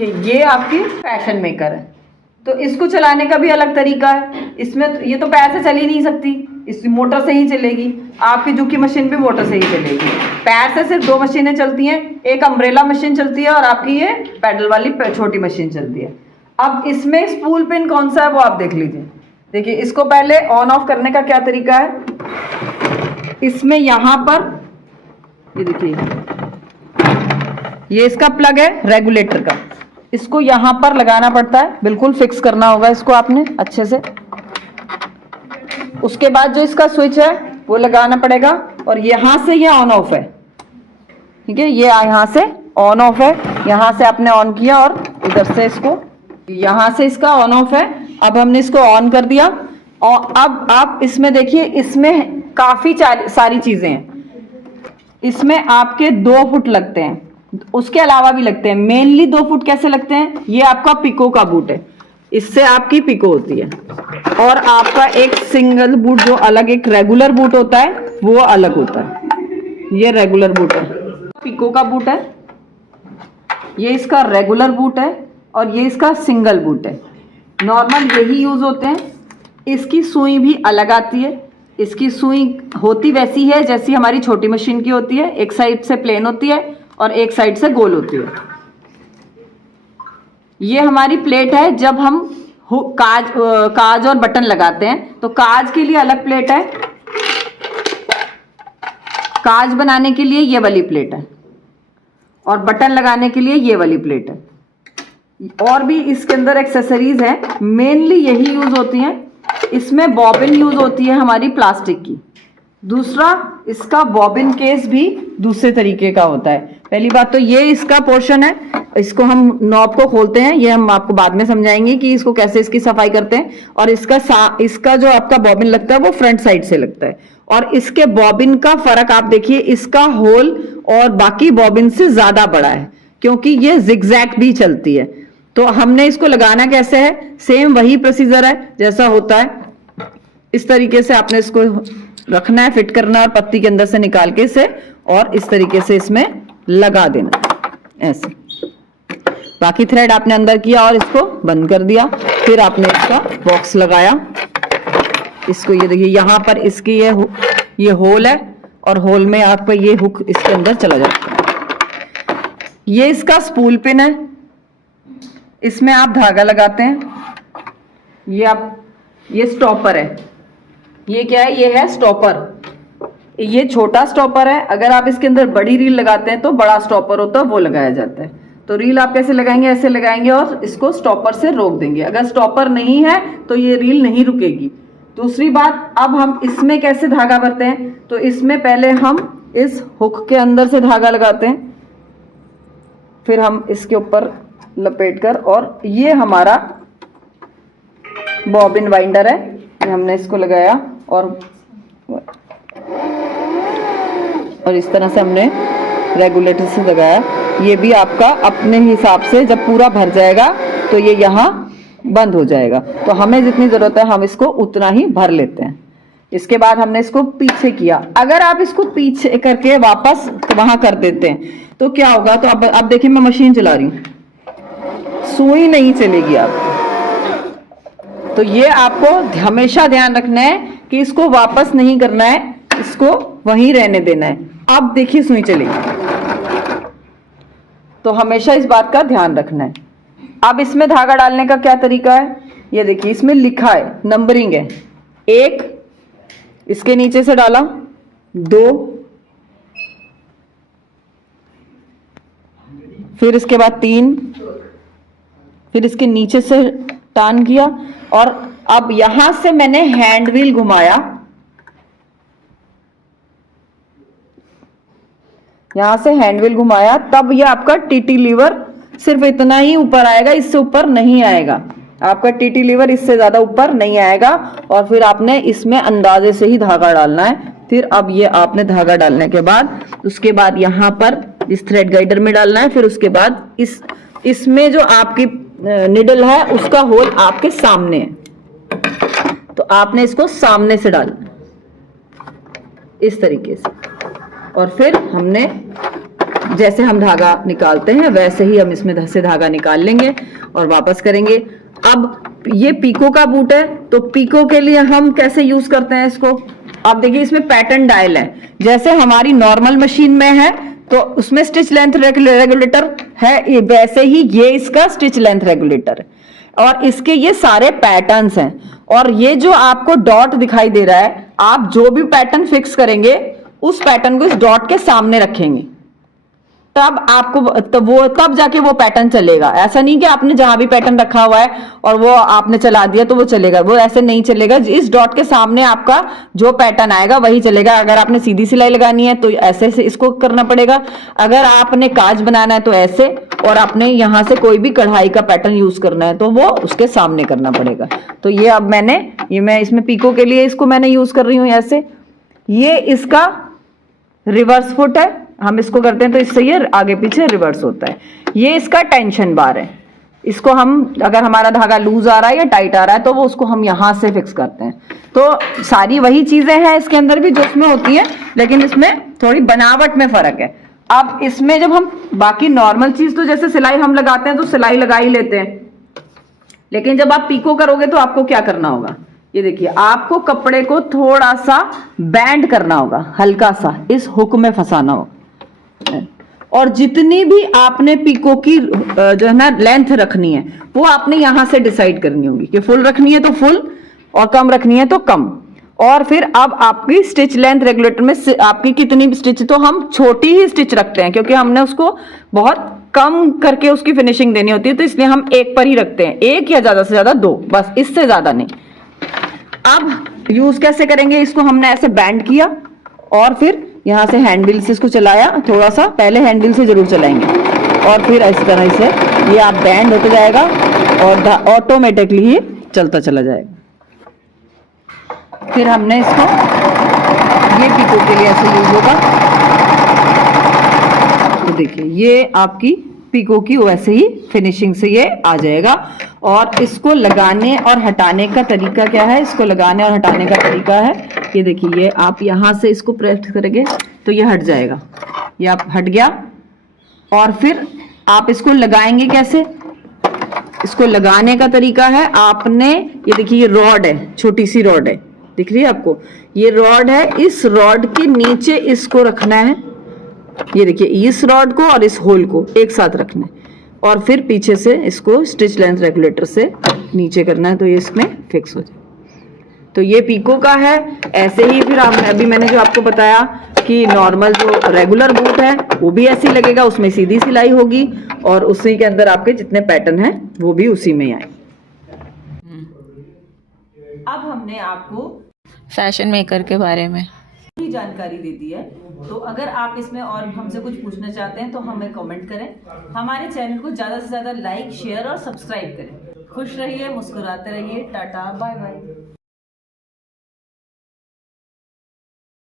ये आपकी fashion maker है, तो इसको चलाने का भी अलग तरीका है। इसमें ये तो पैर से चल ही नहीं सकती, इस मोटर से ही चलेगी। आपकी जूकी मशीन भी मोटर से ही चलेगी। पैर से सिर्फ 2 मशीनें चलती हैं, एक अम्ब्रेला मशीन चलती है और आपकी ये पैडल वाली छोटी मशीन चलती है। अब इसमें स्पूल पिन कौन सा है वो आप देख लीजिए। देखिए, इसको पहले ऑन ऑफ करने का क्या तरीका है। इसमें यहाँ पर ये देखिए, ये इसका प्लग है रेगुलेटर का, इसको यहां पर लगाना पड़ता है, बिल्कुल फिक्स करना होगा इसको आपने अच्छे से। उसके बाद जो इसका स्विच है वो लगाना पड़ेगा और यहां से ये ऑन ऑफ है, ठीक है। ये यहां से ऑन ऑफ है, यहां से आपने ऑन किया और इधर से इसको, यहां से इसका ऑन ऑफ है। अब हमने इसको ऑन कर दिया और अब आप इसमें देखिए, इसमें काफी सारी चीजें हैं। इसमें आपके 2 फुट लगते हैं, उसके अलावा भी लगते हैं। मेनली 2 फुट कैसे लगते हैं, ये आपका पिको का बूट है, इससे आपकी पिको होती है। और आपका एक सिंगल बूट जो अलग, एक रेगुलर बूट होता है वो अलग होता है। ये रेगुलर बूट है, पिको का बूट है, ये इसका रेगुलर बूट है और ये इसका सिंगल बूट है। नॉर्मल यही यूज होते हैं। इसकी सुई भी अलग आती है। इसकी सुई होती वैसी है जैसी हमारी छोटी मशीन की होती है, एक साइड से प्लेन होती है और एक साइड से गोल होती है। ये हमारी प्लेट है, जब हम काज और बटन लगाते हैं तो काज के लिए अलग प्लेट है, काज बनाने के लिए ये वाली प्लेट है और बटन लगाने के लिए ये वाली प्लेट है। और भी इसके अंदर एक्सेसरीज है, मेनली यही यूज होती हैं। इसमें बॉबिन यूज होती है हमारी प्लास्टिक की। दूसरा, इसका बॉबिन केस भी दूसरे तरीके का होता है। पहली बात तो ये इसका पोर्शन है, इसको हम नॉब को खोलते हैं, ये हम आपको बाद में समझाएंगे कि इसको कैसे इसकी सफाई करते हैं। और इसका जो आपका बॉबिन लगता है वो फ्रंट साइड से लगता है। और इसके बॉबिन का फर्क आप देखिए, इसका होल और बाकी बॉबिन से ज्यादा बड़ा है क्योंकि ये जिगजैग भी चलती है। तो हमने इसको लगाना कैसे है, सेम वही प्रोसीजर है जैसा होता है। इस तरीके से आपने इसको रखना है, फिट करना है और पत्ती के अंदर से निकाल के इसे और इस तरीके से इसमें लगा देना ऐसे। बाकी थ्रेड आपने अंदर किया और इसको बंद कर दिया। फिर आपने इसका बॉक्स लगाया, इसको ये देखिए यहां पर इसकी ये होल है और होल में आपका ये हुक इसके अंदर चला जाता है। ये इसका स्पूल पिन है, इसमें आप धागा लगाते हैं। ये स्टॉपर है, ये क्या है, ये है स्टॉपर। ये छोटा स्टॉपर है, अगर आप इसके अंदर बड़ी रील लगाते हैं तो बड़ा स्टॉपर होता है वो लगाया जाता है। तो रील आप कैसे लगाएंगे, ऐसे लगाएंगे और इसको स्टॉपर से रोक देंगे। अगर स्टॉपर नहीं है तो ये रील नहीं रुकेगी। दूसरी बात, अब हम इसमें कैसे धागा भरते हैं, तो इसमें पहले हम इस हुक के अंदर से धागा लगाते हैं, फिर हम इसके ऊपर लपेटकर, और ये हमारा बॉबिन वाइंडर है, हमने इसको लगाया और इस तरह से हमने रेगुलेटर से लगाया। ये भी आपका अपने हिसाब से जब पूरा भर जाएगा तो ये यहाँ बंद हो जाएगा। तो हमें जितनी जरूरत है हम इसको उतना ही भर लेते हैं। इसके बाद हमने इसको पीछे किया। अगर आप इसको पीछे करके वापस वहां कर देते हैं तो क्या होगा, तो अब देखिए मैं मशीन चला रही हूँ, सुई नहीं चलेगी आपको। तो ये आपको हमेशा ध्यान रखना है कि इसको वापस नहीं करना है, इसको वहीं रहने देना है। अब देखिए सुई चलेगी, तो हमेशा इस बात का ध्यान रखना है। अब इसमें धागा डालने का क्या तरीका है, ये देखिए इसमें लिखा है, नंबरिंग है। 1 इसके नीचे से डाला, 2, फिर इसके बाद 3, फिर इसके नीचे से टर्न किया और अब यहां से मैंने हैंड व्हील घुमाया, यहां से हैंड व्हील घुमाया, तब ये आपका टीटी लीवर सिर्फ इतना ही ऊपर आएगा, इससे ऊपर नहीं आएगा। आपका टीटी लीवर इससे ज्यादा ऊपर नहीं आएगा। और फिर आपने इसमें अंदाजे से ही धागा डालना है। फिर अब ये आपने धागा डालने के बाद उसके बाद यहाँ पर इस थ्रेड गाइडर में डालना है। फिर उसके बाद इसमें जो आपकी निडल है उसका होल आपके सामने है, तो आपने इसको सामने से डालना इस तरीके से। और फिर हमने जैसे हम धागा निकालते हैं वैसे ही हम इसमें से धागा निकाल लेंगे और वापस करेंगे। अब ये पीको का बूट है, तो पीको के लिए हम कैसे यूज करते हैं इसको, आप देखिए इसमें पैटर्न डायल है, जैसे हमारी नॉर्मल मशीन में है तो उसमें स्टिच लेंथ रेगुलेटर है, वैसे ही ये इसका स्टिच लेंथ रेगुलेटर है और इसके ये सारे पैटर्न्स हैं। और ये जो आपको डॉट दिखाई दे रहा है, आप जो भी पैटर्न फिक्स करेंगे उस पैटर्न को इस डॉट के सामने रखेंगे, तब आपको तब जाके वो पैटर्न चलेगा। ऐसा नहीं कि आपने जहां भी पैटर्न रखा हुआ है और वो आपने चला दिया तो वो चलेगा, वो ऐसे नहीं चलेगा। इस डॉट के सामने आपका जो पैटर्न आएगा वही चलेगा। अगर आपने सीधी सिलाई लगानी है तो ऐसे से इसको करना पड़ेगा, अगर आपने काज बनाना है तो ऐसे, और आपने यहाँ से कोई भी कढ़ाई का पैटर्न यूज करना है तो वो उसके सामने करना पड़ेगा। तो ये अब मैं इसमें पीको के लिए इसको मैंने यूज कर रही हूँ ऐसे। ये इसका रिवर्स फुट है, हम इसको करते हैं तो इससे ये आगे पीछे रिवर्स होता है। ये इसका टेंशन बार है, इसको हम अगर हमारा धागा लूज आ रहा है या टाइट आ रहा है तो वो उसको हम यहां से फिक्स करते हैं। तो सारी वही चीजें हैं इसके अंदर भी जो इसमें होती है, लेकिन इसमें थोड़ी बनावट में फर्क है। अब इसमें जब हम बाकी नॉर्मल चीज तो जैसे सिलाई हम लगाते हैं तो सिलाई लगा ही लेते हैं, लेकिन जब आप पीको करोगे तो आपको क्या करना होगा, ये देखिए आपको कपड़े को थोड़ा सा बैंड करना होगा, हल्का सा इस हुक में फंसाना होगा, और जितनी भी आपने पीको की जो है ना लेंथ रखनी है वो आपने यहां से डिसाइड करनी होगी कि फुल रखनी है तो फुल और कम रखनी है तो कम। और फिर अब आपकी स्टिच लेंथ रेगुलेटर में आपकी कितनी स्टिच, तो हम छोटी ही स्टिच रखते हैं क्योंकि हमने उसको बहुत कम करके उसकी फिनिशिंग देनी होती है, तो इसलिए हम एक पर ही रखते हैं, एक या ज्यादा से ज्यादा दो, बस इससे ज्यादा नहीं। अब यूज कैसे करेंगे, इसको हमने ऐसे बैंड किया और फिर यहां से हैंडल से इसको चलाया, थोड़ा सा पहले हैंडल से जरूर चलाएंगे और फिर इस तरह से ये आप बैंड होते जाएगा और ऑटोमेटिकली ही चलता चला जाएगा। फिर हमने इसको ये पीको के लिए ऐसे यूज होगा, तो देखिए ये आपकी पीको की वैसे ही फिनिशिंग से ये आ जाएगा। और इसको लगाने और हटाने का तरीका क्या है, इसको लगाने और हटाने का तरीका है, ये देखिए ये आप यहां से इसको प्रेस करेंगे तो ये हट जाएगा, ये आप हट गया। और फिर आप इसको लगाएंगे कैसे, इसको लगाने का तरीका है, आपने ये देखिए ये रॉड है, छोटी सी रॉड है, दिख रही है आपको, ये रॉड है, इस रॉड के नीचे इसको रखना है, ये देखिए इस रॉड को और इस होल को एक साथ रखना है और फिर पीछे से इसको स्टिच लेंथ रेगुलेटर से नीचे करना है तो ये इसमें फिक्स हो जाए। तो ये पीको का है। ऐसे ही फिर अभी मैंने जो आपको बताया कि नॉर्मल जो रेगुलर बूट है वो भी ऐसे ही लगेगा, उसमें सीधी सिलाई होगी और उसी के अंदर आपके जितने पैटर्न हैं वो भी उसी में आए। अब हमने आपको फैशन मेकर के बारे में जानकारी दे दी है, तो अगर आप इसमें और हमसे कुछ पूछना चाहते हैं तो हमें कमेंट करें। हमारे चैनल को ज़्यादा से ज़्यादा लाइक, शेयर और सब्सक्राइब करें। खुश रहिए, मुस्कुराते रहिए, टाटा बाय बाय।